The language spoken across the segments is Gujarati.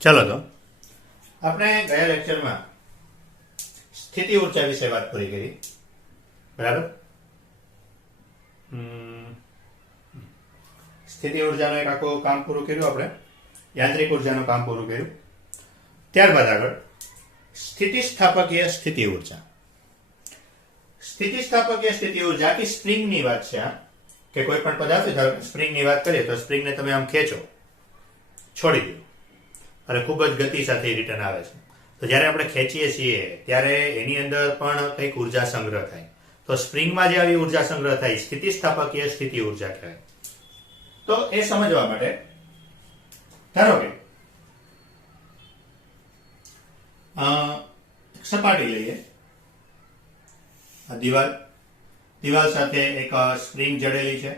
ચાલો તો આપણે ગયા લેક્ચરમાં સ્થિતિ ઊર્જા વિશે વાત પૂરી કરી. બરાબર. સ્થિતિ ઊર્જાનું એક આખું કામ પૂરું કર્યું આપણે, યાંત્રિક ઊર્જાનું કામ પૂરું કર્યું. ત્યારબાદ આગળ સ્થિતિસ્થાપકીય સ્થિતિ ઊર્જા. સ્થિતિસ્થાપકીય સ્થિતિ ઊર્જા કે સ્પ્રિંગની વાત છે. કે કોઈ પણ પદાર્થ, ધારો કે સ્પ્રિંગની વાત કરીએ તો સ્પ્રિંગને તમે આમ ખેંચો, છોડી દો અને ખૂબ જ ગતિ સાથે રિટર્ન આવે છે. તો જ્યારે આપણે ખેંચીએ છીએ ત્યારે એની અંદર પણ કંઈક ઉર્જા સંગ્રહ થાય. તો સ્પ્રિંગમાં જે આવી ઉર્જા સંગ્રહ થાય સ્થિતિસ્થાપકીય સ્થિતિ ઊર્જા કહેવાય. તો એ સમજવા માટે ધારો કે સપાટી લઈએ, દિવાલ સાથે એક સ્પ્રિંગ જડેલી છે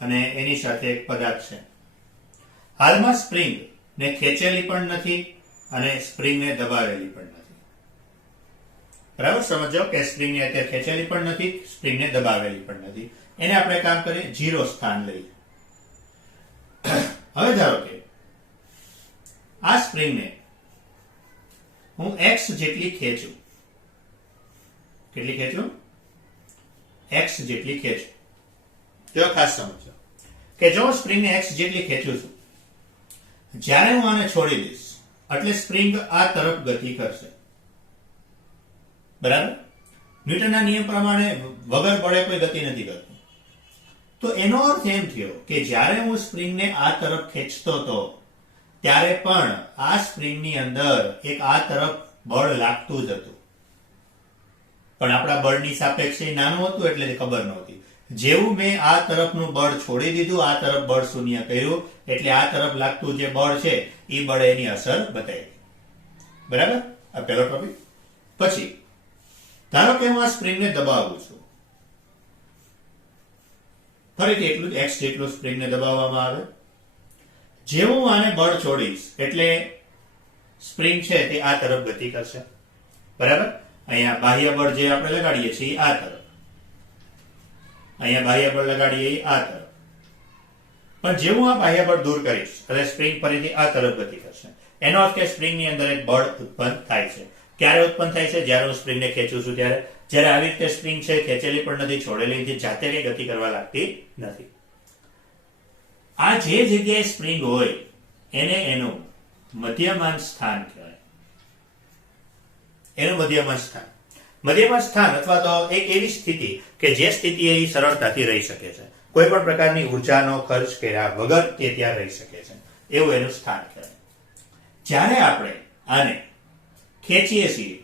અને એની સાથે એક પદાર્થ છે. હાલમાં સ્પ્રિંગ ને ખેંચેલી પણ નથી અને સ્પ્રિંગને દબાવેલી પણ નથી. બરાબર, સમજો કે સ્પ્રિંગને અત્યારે ખેંચેલી પણ નથી, સ્પ્રિંગને દબાવેલી પણ નથી. એને આપણે કામ કરીએ 0 સ્થાન લઈએ. હવે ધારો કે આ સ્પ્રિંગને હું x જેટલી ખેંચું. કેટલી ખેંચું? x જેટલી ખેંચું. જો ખાસ સમજો કે જો હું સ્પ્રિંગને x જેટલી ખેંચું છું, જ્યારે હું આને છોડી દઈશ એટલે સ્પ્રિંગ આ તરફ ગતિ કરશે. બરાબર, ન્યૂટનના નિયમ પ્રમાણે વગર બળે કોઈ ગતિ નથી કરતું. તો એનો અર્થ એમ થયો કે જ્યારે હું સ્પ્રિંગને આ તરફ ખેંચતો હતો ત્યારે પણ આ સ્પ્રિંગની અંદર એક આ તરફ બળ લાગતું જ હતું, પણ આપણા બળની સાપેક્ષે નાનું હતું એટલે ખબર નહોતી. જેવું મેં આ તરફનું બળ છોડી દીધું, આ તરફ બળ શૂન્ય કર્યું, એટલે આ તરફ લાગતું જે બળ છે એ બળે એની અસર બતાવી. બરાબર, આ પહેલો ટોપિક. પછી ધારો કે હું આ સ્પ્રિંગને દબાવું છું, ફરીથી એટલું x જેટલું સ્પ્રિંગને દબાવવામાં આવે. જેવું હું આને બળ છોડીશ એટલે સ્પ્રિંગ છે તે આ તરફ ગતિ કરશે. બરાબર, અહીંયા બાહ્ય બળ જે આપણે લગાડીએ છીએ આ તરફ, અહીંયા બાહ્ય બળ લગાડીએ આ તરફ. પણ જેવું આ બાહ્ય બળ દૂર કરીશ એટલે સ્પ્રિંગ ફરીથી આ તરફ ગતિ કરશે. એનો અર્થ કે સ્પ્રિંગની અંદર એક બળ ઉત્પન્ન થાય છે. ક્યારે ઉત્પન્ન થાય છે? જ્યારે હું સ્પ્રિંગને ખેંચું છું ત્યારે. જ્યારે આવી રીતે સ્પ્રિંગ છે ખેંચેલી પણ નથી, છોડેલી નથી, જાતે કઈ ગતિ કરવા લાગતી નથી. આ જે જગ્યાએ સ્પ્રિંગ હોય એને એનું મધ્યમાન સ્થાન કહેવાય. એનું મધ્યમાન સ્થાન. મધ્યમાન સ્થાન અથવા તો એક એવી સ્થિતિ કે જે સ્થિતિએ એ સરળતાથી રહી શકે છે, કોઈ પણ પ્રકારની ઉર્જાનો ખર્ચ કર્યા વગર તે ત્યાં રહી શકે છે, એવું એનું સ્થાન કહેવાય. જ્યારે આપણે આને ખેંચીએ છીએ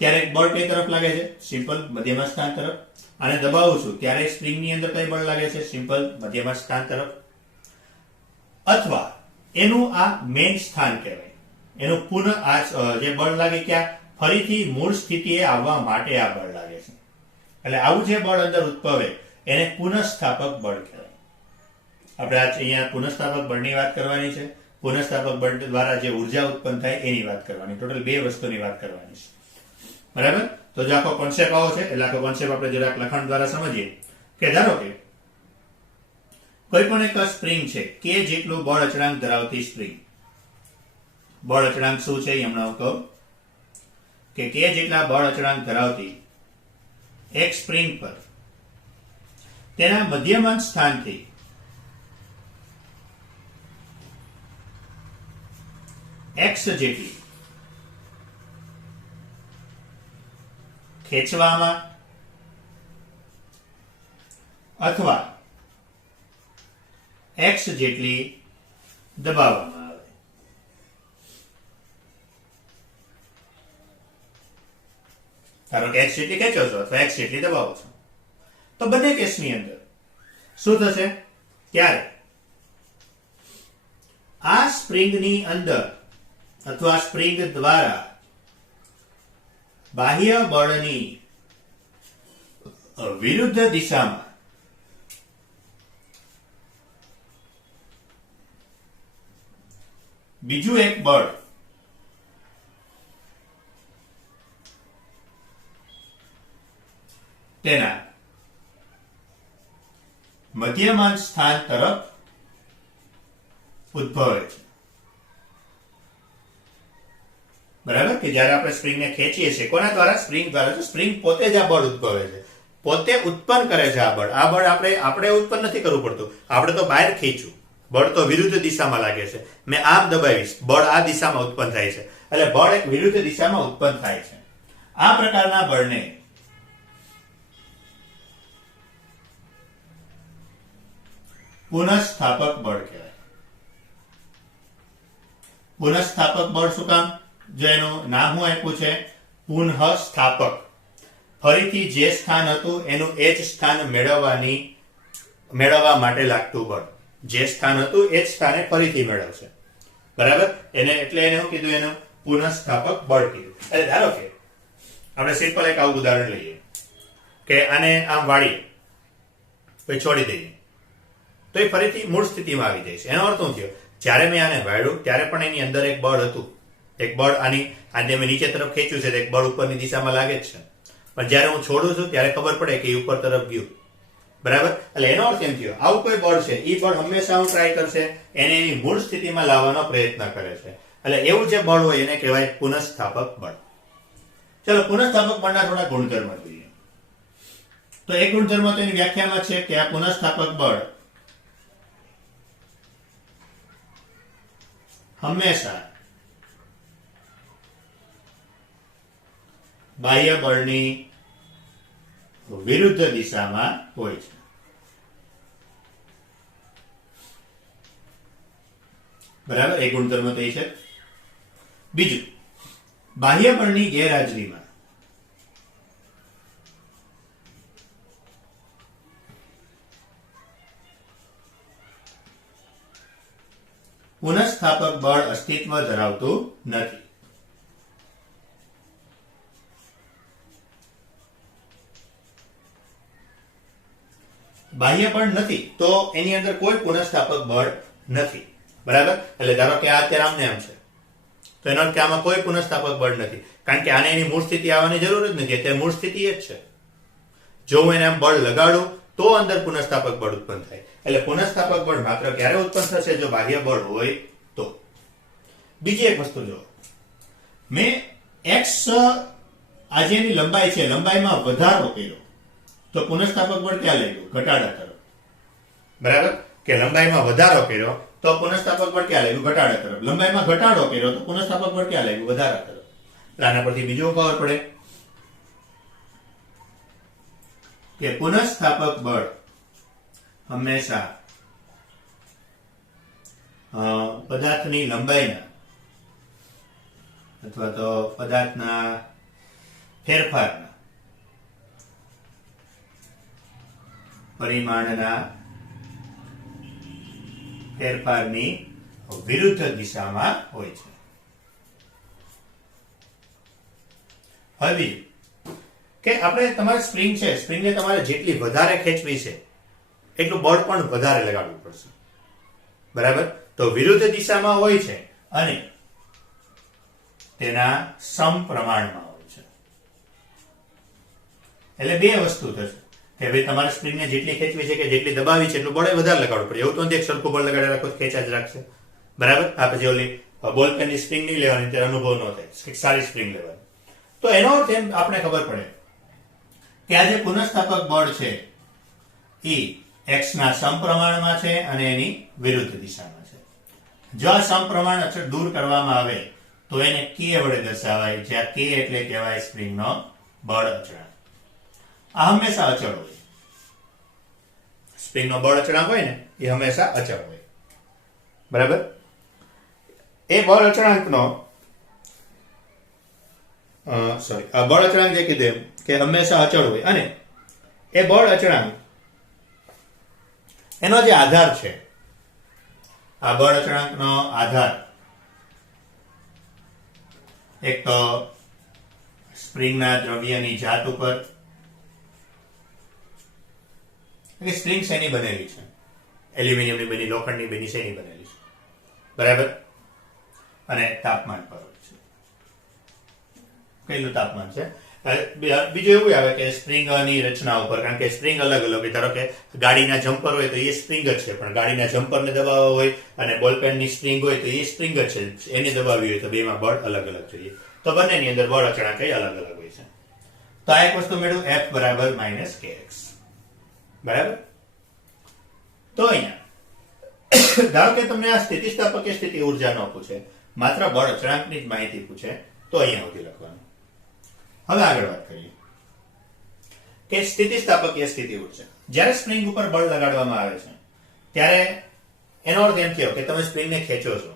ત્યારે બળ કઈ તરફ લાગે છે? સિમ્પલ મધ્યમાન સ્થાન તરફ. અને દબાવું છું ત્યારે સ્પ્રિંગની અંદર કઈ બળ લાગે છે? સિમ્પલ મધ્યમાન સ્થાન તરફ. અથવા એનું આ મેઇન સ્થાન કહેવાય. એનું પુનઃ આ જે બળ લાગે ક્યાં? ફરીથી મૂળ સ્થિતિએ આવવા માટે આ બળ લાગે છે. એટલે આવું જે બળ અંદર ઉદ્ભવે એને પુનઃસ્થાપક બળ કહેવાય. આપણે અહીંયા પુનઃસ્થાપક બળની વાત કરવાની છે. પુનઃસ્થાપક બળ દ્વારા જે ઉર્જા ઉત્પન્ન થાય એની વાત કરવાની. ટોટલ 2 વસ્તુની વાત કરવાની છે. બરાબર, તો જે આખો કોન્સેપ્ટ આવો છે એટલે આખો કોન્સેપ્ટ આપણે જરાક લખાણ દ્વારા સમજીએ. કે ધારો કે કોઈ પણ એક સ્પ્રિંગ છે કે જેટલું બળ અચળાંક ધરાવતી સ્પ્રિંગ. બળ અચળાંક શું છે એ હમણાં કહું કે જેટલા બળ અચળાંક ધરાવતી એક સ્પ્રિંગ પર તેના મધ્યમાન સ્થાનથી x જેટલી ખેંચવામાં અથવા x જેટલી દબાવવામાં આવે. ધારો કે x જેટલી ખેંચો છો અથવા x જેટલી દબાવો છો, તો બંને કેસની અંદર શું થશે? ત્યારે આ સ્પ્રિંગની અંદર અથવા સ્પ્રિંગ દ્વારા બાહ્ય બળની વિરુદ્ધ દિશામાં બીજું એક બળ તેના મધ્યમાન સ્થાન તરફ ઉદ્ભવે છે. બરાબર, કે જ્યારે આપણે સ્પ્રિંગને ખેંચીએ છીએ કોના દ્વારા? સ્પ્રિંગ દ્વારા. તો સ્પ્રિંગ પોતે જ આ બળ ઉદ્ભવે છે, પોતે ઉત્પન્ન કરે છે આ બળ. આ બળ આપણે ઉત્પન્ન નથી કરવું પડતું, આપણે તો બહાર ખેંચ્યું. બળ તો વિરુદ્ધ દિશામાં લાગે છે. મેં આમ દબાવીશ, બળ આ દિશામાં ઉત્પન્ન થાય છે. એટલે બળ એક વિરુદ્ધ દિશામાં ઉત્પન્ન થાય છે. આ પ્રકારના બળને પુનઃસ્થાપક બળ કહેવાય. પુનઃસ્થાપક બળ શું કામ? જો એનું નામ હું આપ્યું છે પુનઃસ્થાપક. ફરીથી જે સ્થાન હતું એનું એ જ સ્થાન મેળવવા માટે લાગતું બળ. જે સ્થાન હતું એ જ સ્થાને ફરીથી મેળવશે. બરાબર, એટલે એને શું કીધું? એનું પુનઃસ્થાપક બળ કીધું. એટલે ધારો કે આપણે સિમ્પલ એક આવું ઉદાહરણ લઈએ કે આને આમ વાળીએ પછી છોડી દઈએ તો એ ફરીથી મૂળ સ્થિતિમાં આવી જાય છે. એનો અર્થ શું થયો? જ્યારે મેં આને વાળ્યું ત્યારે પણ એની અંદર એક બળ હતું. એક બળ આને મેં નીચે તરફ ખેંચ્યું છે, એક બળ ઉપરની દિશામાં લાગે જ છે. પણ જ્યારે હું છોડું છું ત્યારે ખબર પડે કે એ ઉપર તરફ ગયું. બરાબર, એટલે એનો અર્થ એમ થયો આવું કોઈ બળ છે એ બળ હંમેશા હું ટ્રાય કરશે એને એની મૂળ સ્થિતિમાં લાવવાનો પ્રયત્ન કરે છે. એટલે એવું જે બળ હોય એને કહેવાય પુનઃસ્થાપક બળ. ચલો, પુનઃસ્થાપક બળના થોડા ગુણધર્મ જોઈએ. તો એક ગુણધર્મ તો એની વ્યાખ્યામાં છે કે આ પુનઃસ્થાપક બળ હંમેશા બાહ્ય બળની વિરુદ્ધ દિશામાં હોય છે. બરાબર, એક ગુણધર્મ તો એ છે. બીજું, બાહ્ય બળની ગેરહાજરીમાં પુનઃસ્થાપક બળ અસ્તિત્વ ધરાવતું નથી. બાહ્ય બળ નથી તો એની અંદર કોઈ પુનઃસ્થાપક બળ નથી. બરાબર, એટલે ધારો કે આ અત્યારે આમને આમ છે તો એનો અર્થ કે આમાં કોઈ પુનઃસ્થાપક બળ નથી, કારણ કે આને એની મૂળ સ્થિતિ આવવાની જરૂર જ નથી. અત્યારે મૂળ સ્થિતિ એ જ છે. જો હું એને આમ બળ લગાડું તો અંદર પુનઃસ્થાપક બળ ઉત્પન્ન થાય. એટલે પુનઃસ્થાપક બળ માત્ર ક્યારે ઉત્પન્ન થશે? જો બાહ્ય બળ હોય તો. બીજી એક વસ્તુ જો, મેં x આ જેની લંબાઈ છે લંબાઈમાં વધારો કર્યો તો પુનઃસ્થાપક બળ ક્યાં લઈ ગયું? ઘટાડા તરફ. બરાબર, કે લંબાઈમાં વધારો કર્યો તો પુનઃસ્થાપક બળ ક્યાં લઈ ગયું? ઘટાડા તરફ. લંબાઈમાં ઘટાડો કર્યો તો પુનઃસ્થાપક બળ ક્યાં લઈ ગયું? વધારા તરફ. આના પરથી બીજું ખબર પડે કે પુનઃસ્થાપક બળ હંમેશા પદાર્થની લંબાઈના અથવા તો પદાર્થના ફેરફારના પરિમાણના ફેરફારની વિરુદ્ધ દિશામાં હોય છે. હવે કે આપણે તમારે સ્પ્રિંગ છે, સ્પ્રિંગને તમારે જેટલી વધારે ખેંચવી છે એટલું બળ પણ વધારે લગાડવું પડશે. બરાબર, તો વિરુદ્ધ દિશામાં હોય છે અને તેના સમપ્રમાણમાં હોય છે. એટલે બે વસ્તુ થશે કે ભાઈ તમારે સ્પ્રિંગને જેટલી ખેંચવી છે કે જેટલી દબાવી છે એટલું બળ વધારે લગાડવું પડે. એવું તો નથી એક સરખું બળ લગાડે રાખો ખેંચા જ રાખશે. બરાબર, આ પછી ઓલી બોલ પેનની સ્પ્રિંગ નહીં લેવાની, ત્યારે અનુભવ ન થાય. સારી સ્પ્રિંગ લેવાની. તો એનો અર્થ એમ આપણે ખબર પડે કે આ જે પુનઃસ્થાપક બળ છે એ x ના સમપ્રમાણમાં છે અને એની વિરુદ્ધ દિશામાં છે. જો આ સમપ્રમાણ અચળ દૂર કરવામાં આવે તો એને k વડે દર્શાવાય, જ્યાં k એટલે કહેવાય સ્પ્રિંગનો બળ અચળાંક. આ હંમેશા અચળ હોય. સ્પ્રિંગનો બળ અચળાંક હોય ને એ હંમેશા અચળ હોય. બરાબર, એ બળ અચળાંકનો બળ અચળાંક જે કીધું એમ કે હંમેશા અચળ હોય અને એ બળ અચળાંક એનો જે આધાર છે, આ બળ અચળાંકનો આધાર એક તો સ્પ્રિંગના દ્રવ્યની જાત ઉપર, સ્પ્રિંગ શેની બનેલી છે? એલ્યુમિનિયમની બની, લોખંડની બની, શેની બનેલી છે? બરાબર, અને તાપમાન પર હોય છે. કઈનું તાપમાન છે? બીજું એવું આવે કે સ્પ્રિંગની રચના ઉપર, કારણ કે સ્પ્રિંગ અલગ અલગ હોય. ધારો કે ગાડીના જમ્પર હોય તો એ સ્પ્રિંગ જ છે, પણ ગાડીના જમ્પરને દબાવવા હોય અને બોલપેનની સ્પ્રિંગ હોય તો એ સ્પ્રિંગ જ છે, એને દબાવવી હોય તો બેમાં બળ અલગ અલગ જોઈએ. તો બંનેની અંદર બળ અચળાંક અલગ અલગ હોય છે. તો આ એક વસ્તુ મેળવું, F બરાબર -kx. બરાબર. તો અહીંયા ધારો કે તમને આ સ્થિતિસ્થાપકીય સ્થિતિ ઉર્જા ન પૂછે, માત્ર બળ અચળાંકની જ માહિતી પૂછે, તો અહીંયા સુધી લખવાનું. હવે આગળ વાત કરીએ કે સ્થિતિસ્થાપકીય સ્થિતિ ઉર્જા. જ્યારે સ્પ્રિંગ ઉપર બળ લગાડવામાં આવે છે ત્યારે એનો અર્થ એમ થયો કે તમે સ્પ્રિંગને ખેંચો છો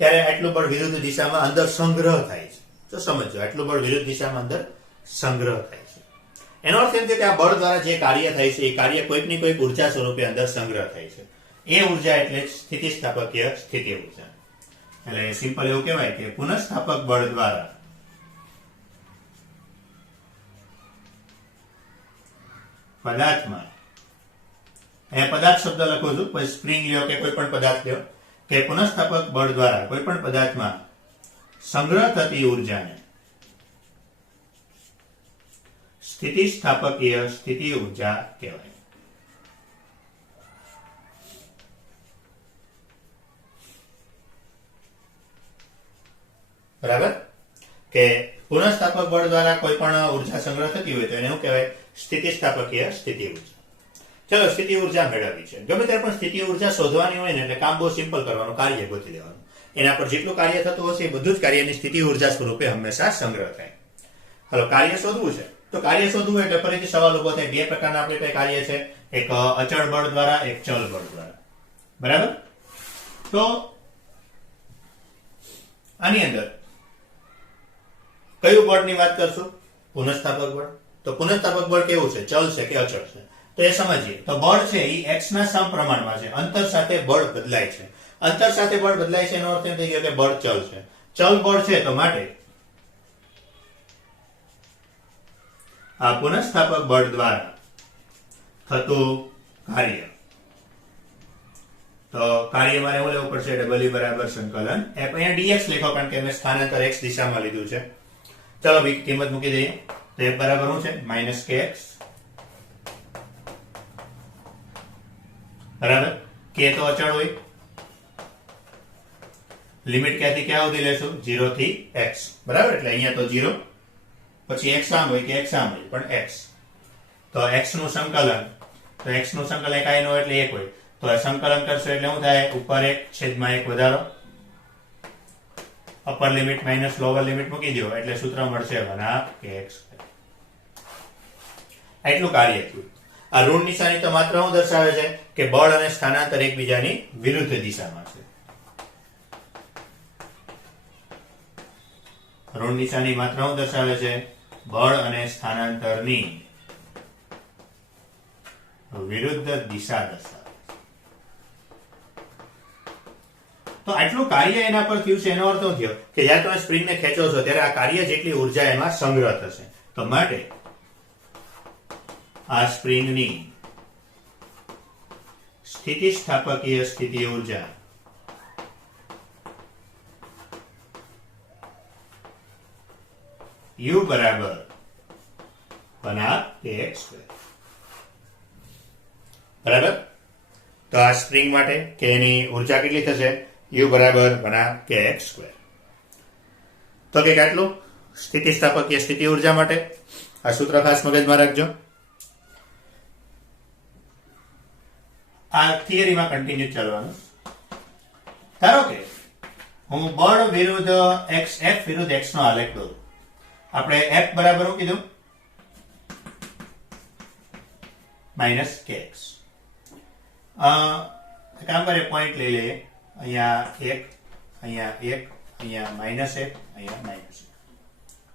ત્યારે આટલું બળ વિરુદ્ધ દિશામાં અંદર સંગ્રહ થાય છે. તો સમજો, આટલું બળ વિરુદ્ધ દિશામાં અંદર સંગ્રહ થાય છે. એનો અર્થ એમ છે કે આ બળ દ્વારા જે કાર્ય થાય છે એ કાર્ય કોઈકની કોઈક ઉર્જા સ્વરૂપે અંદર સંગ્રહ થાય છે. એ ઉર્જા એટલે સ્થિતિસ્થાપકીય સ્થિતિ ઉર્જા. એટલે સિમ્પલ એવું કહેવાય કે પુનઃસ્થાપક બળ દ્વારા પદાર્થમાં, અહીંયા પદાર્થ શબ્દ લખું છું, પછી સ્પ્રિંગ લ્યો કે કોઈ પણ પદાર્થ લ્યો, કે પુનઃસ્થાપક બળ દ્વારા કોઈ પણ પદાર્થમાં સંગ્રહ થતી ઉર્જાને સ્થિતિસ્થાપકીય સ્થિતિ ઉર્જા કહેવાય. બરાબર. કે પુનઃસ્થાપક બળ દ્વારા કોઈ પણ ઉર્જા સંગ્રહ થતી હોય તો એને શું કહેવાય? સ્થિતિસ્થાપકીય સ્થિતિ ઉર્જા. ચલો, સ્થિતિ ઉર્જા મેળવવી છે. ગમે ત્યારે પણ સ્થિતિ ઉર્જા શોધવાની હોય ને એટલે કામ બહુ સિમ્પલ કરવાનું, કાર્ય ગોતી લેવાનું. એના પર જેટલું કાર્ય થતું હશે એ બધું જ કાર્યની સ્થિતિ ઉર્જા સ્વરૂપે હંમેશા સંગ્રહ થાય. હાલો, કાર્ય શોધવું છે તો કાર્ય શોધવું એટલે ફરીથી સવાલ ઉભો થાય. બે પ્રકારના આપણી પાસે કાર્ય છે, એક અચળ બળ દ્વારા, એક ચલ બળ દ્વારા. બરાબર. તો આની અંદર કયું બળની વાત કરશું? પુનઃસ્થાપક બળ. તો પુનઃસ્થાપક બળ કેવું છે? ચલ છે કે અચળ છે? તો એ સમજીએ. તો બળ છે એ x ના સમપ્રમાણમાં છે. અંતર સાથે બળ બદલાય છે. અંતર સાથે બળ બદલાય છે એનો અર્થ એ થઈ ગયો કે બળ ચલ છે. ચલ બળ છે તો માટે આ પુનઃસ્થાપક બળ દ્વારા થતું કાર્ય, તો કાર્ય મારે શું લેવું પડશે? W બરાબર સંકલન F. અહીંયા dx લખો કારણ કે મેં સ્થાનાંતર x દિશામાં લીધું છે. ચલો કિંમત મૂકી દઈએ. તો F બરાબર શું છે? -kx. બરાબર. k તો અચળ હોય, લિમિટ ક્યાંથી ક્યાં સુધી લેશું? 0 થી x. બરાબર. એટલે અહીંયા તો 0, પછી x આમ હોય કે x આમ હોય, પણ x. તો x નું સંકલન, તો x નું સંકલન કાંઈ ન હોય એટલે 1 હોય. તો સંકલન કરશો એટલે શું થાય? ઉપર 1 છેદમાં 1 વધારો, upper limit minus lower limit મૂકી દો એટલે સૂત્ર મળશે 1/kx. એટલું કાર્ય થયું. આ ઋણ નિશાની તો માત્ર શું દર્શાવે છે કે બળ અને સ્થાનાંતર એકબીજાની વિરુદ્ધ દિશામાં છે. ઋણ નિશાની માત્ર શું દર્શાવે છે? બળ અને સ્થાનાંતરની વિરુદ્ધ દિશા દર્શાવે. તો આટલું કાર્ય એના પર થયું છે એનો અર્થ શું થયો કે જ્યારે તમે સ્પ્રિંગને ખેંચો છો ત્યારે આ કાર્ય જેટલી ઉર્જા એમાં સંગ્રહ થશે. તો માટે આ સ્પ્રિંગની સ્થિતિસ્થાપકીય સ્થિતિ ઉર્જા U બરાબર 1/kx². બરાબર. તો આ સ્પ્રિંગ માટે કે એની ઉર્જા કેટલી થશે? U બરાબર 1/kx². તો કે આટલું સ્થિતિસ્થાપકીય સ્થિતિ ઉર્જા માટે. આ સૂત્ર ખાસ મગજમાં રાખજો. આ થિયરીમાં કન્ટિન્યુ ચાલવાનું. ધારો કે હું બળ વિરુદ્ધ x, F વિરુદ્ધ x નો આલેખ દોરું. આપણે F બરાબર શું કીધું? -kx. કામ કરીએ, પોઈન્ટ લઈ લઈએ. અહીંયા 1, અહીંયા 1, અહીંયા -1, અહીંયા -1.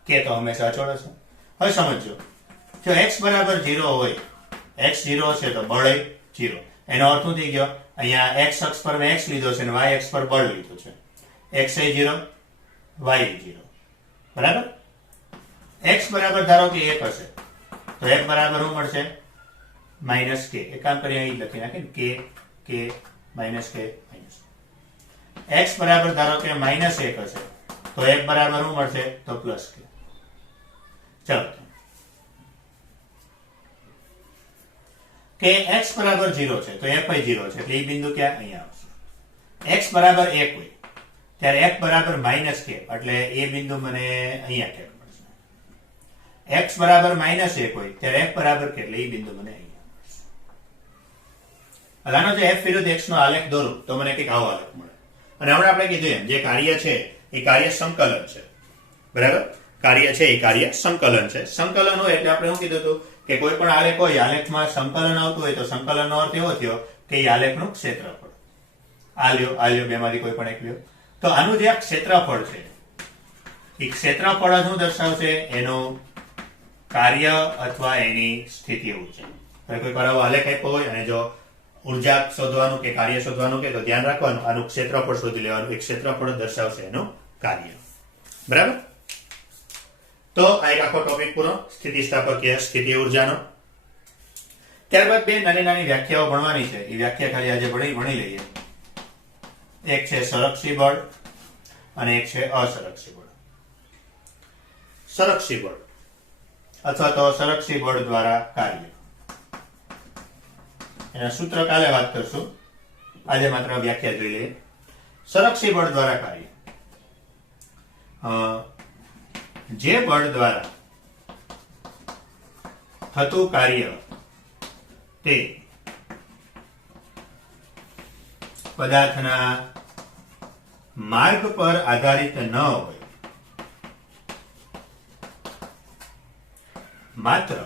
k તો હંમેશા અચળ હશે. હવે સમજો, જો x બરાબર 0 હોય, x 0 છે તો બળ 0. એનો અર્થ શું થઈ ગયો? અહીંયા x અક્ષ પર મેં x લીધો છે અને y અક્ષ પર બળ લીધું છે. x એ 0, y એ 0. બરાબર. x બરાબર ધારો કે 1 હશે તો f બરાબર શું મળશે? -k. એક કામ કરીએ, અહીં લખી નાખીએ k -k. x બરાબર ધારો કે -1 હશે તો f બરાબર શું મળશે? તો +k. ચાલો કે x બરાબર 0 છે તો f 0 છે એટલે એ બિંદુ ક્યાં અહીંયા આવશે. x બરાબર 1 હોય ત્યારે f બરાબર -k એટલે એ બિંદુ મને અહીંયા ક્યાંક મળશે. x બરાબર -1 હોય ત્યારે f બરાબર કે એટલે એ બિંદુ મને અહીંયા મળશે. આનો જો f વિરુદ્ધ x નો આલેખ દોરું તો મને કંઈક આવો આલેખ મળે. અને હમણાં આપણે કીધું એમ જે કાર્ય છે એ કાર્ય સંકલન છે. બરાબર, કાર્ય છે એ કાર્ય સંકલન છે. સંકલન હોય એટલે આપણે શું કીધું હતું કે કોઈ પણ આલેખ હોય, આલેખમાં સંકલન આવતું હોય તો સંકલનનો અર્થ એવો થયો કે એ આલેખનું ક્ષેત્રફળ. આ લ્યો બેમાંથી કોઈ પણ એક લ્યો. તો આનું જે ક્ષેત્રફળ છે એ ક્ષેત્રફળ શું દર્શાવશે? એનું કાર્ય અથવા એની સ્થિતિ ઊર્જા. કોઈ પણ આવો આલેખ આપ્યો હોય અને જો ઊર્જા શોધવાનું કે કાર્ય શોધવાનું કે તો ધ્યાન રાખવાનું આનું ક્ષેત્રફળ શોધી લેવાનું. એક ક્ષેત્રફળ દર્શાવશે એનું કાર્ય. બરાબર, તો આ એક આખો ટોપિક પૂરો સ્થિતિસ્થાપકીય સ્થિતિ ઊર્જાનો. ત્યારબાદ બે નાની નાની વ્યાખ્યાઓ ભણવાની છે. એ વ્યાખ્યા ખાલી આજે ભણી લઈએ. એક છે સંરક્ષી બળ અને એક છે અસંરક્ષી બળ. સંરક્ષી બળ અથવા તો સંરક્ષી બળ દ્વારા કાર્ય, એના સૂત્ર કાલે વાત કરશું. આજે માત્ર વ્યાખ્યા જોઈ લઈએ. સંરક્ષી બળ દ્વારા કાર્ય, જે બળ દ્વારા થતું કાર્ય તે પદાર્થના માર્ગ પર આધારિત ન હોય, માત્ર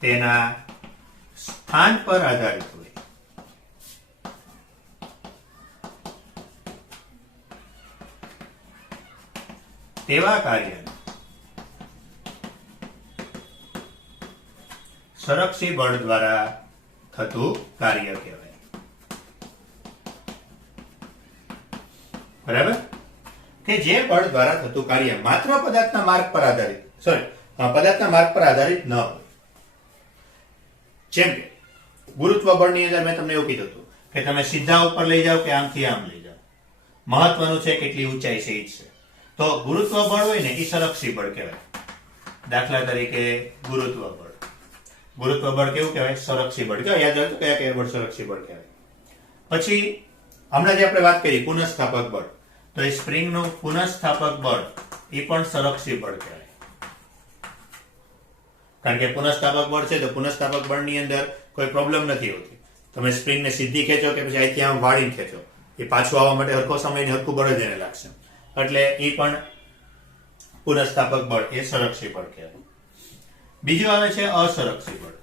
તેના સ્થાન પર આધારિત હોય. તેવા કાર્યને સંરક્ષી બળ દ્વારા થતું કાર્ય કહેવાય. બરાબર, કે જે બળ દ્વારા થતું કાર્ય માત્ર પદાર્થના માર્ગ પર આધારિત પદાર્થના માર્ગ પર આધારિત ન હોય. જેમ કે ગુરુત્વ બળની અંદર મેં તમને એવું કીધું હતું કે તમે સીધા ઉપર લઈ જાઓ કે આમથી આમ લઈ જાઓ, મહત્વનું છે કેટલી ઊંચાઈ છે એ જ છે. તો ગુરુત્વ બળ હોય ને એ સંરક્ષી બળ કહેવાય. દાખલા તરીકે ગુરુત્વ બળ કેવું કહેવાય? સંરક્ષી બળ કહેવાય. યાદ રાખજો કયા કયા બળ સંરક્ષી બળ કહેવાય. પછી હમણાં જે આપણે વાત કરી પુનઃસ્થાપક બળ, તો એ સ્પ્રિંગનું પુનઃસ્થાપક બળ એ પણ સંરક્ષી બળ કહેવાય. કારણ કે પુનઃસ્થાપક બળ છે તો પુનઃસ્થાપક બળની અંદર કોઈ પ્રોબ્લેમ નથી હોતી. તમે સ્પ્રિંગને સીધી ખેંચો કે પછી અહીંથી આમ વાળીને ખેંચો, એ પાછું આવવા માટે હરખો સમય ને હરખું બળ જ એને લાગશે. એટલે એ પણ પુનઃસ્થાપક બળ એ સંરક્ષી બળ કહેવાય. બીજું આવે છે અસંરક્ષી બળ.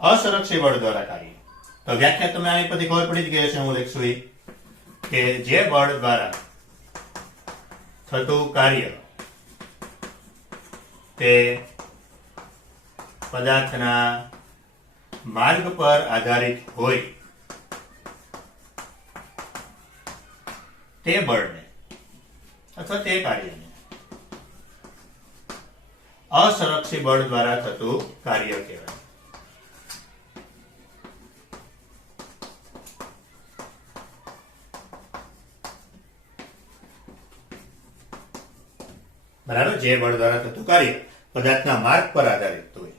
અસંરક્ષી બળ દ્વારા કાર્ય, તો વ્યાખ્યા તમને આની પરથી ખબર પડી જ ગઈ હશે. હું લખશું કે જે બળ દ્વારા થતું કાર્ય તે પદાર્થના માર્ગ પર આધારિત હોય તે બળને અથવા તે કાર્યને અસંરક્ષી બળ દ્વારા થતું કાર્ય કહેવાય. બરાબર, જે બળ દ્વારા થતું કાર્ય પદાર્થના માર્ગ પર આધારિત હોય,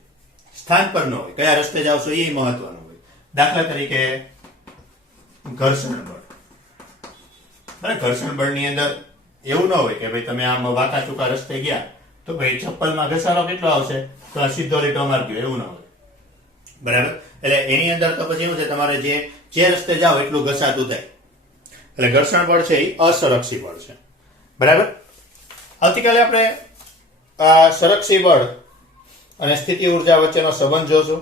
સ્થાન પર ન હોય. કયા રસ્તે જાવશો એ મહત્વનું હોય. દાખલા તરીકે ઘર્ષણ બળ. બરાબર, ઘર્ષણ બળની અંદર એવું ન હોય કે ભાઈ તમે આમ વાંકા ચૂકા રસ્તે ગયા તો ભાઈ ચપ્પલમાં ઘસારો કેટલો આવશે તો આ સીધો લીટો મારજો, એવું ન હોય. બરાબર, એટલે એની અંદર તો પછી એવું છે તમારે જે રસ્તે જાઓ એટલું ઘસાતું થાય. એટલે ઘર્ષણ બળ છે એ અસંરક્ષી બળ છે. બરાબર, આવતીકાલે આપણે સંરક્ષી બળ અને સ્થિતિ ઊર્જા વચ્ચેનો સંબંધ જોશું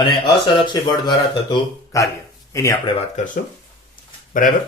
અને અસંરક્ષી બળ દ્વારા થતું કાર્ય એની આપણે વાત કરશું. બરાબર.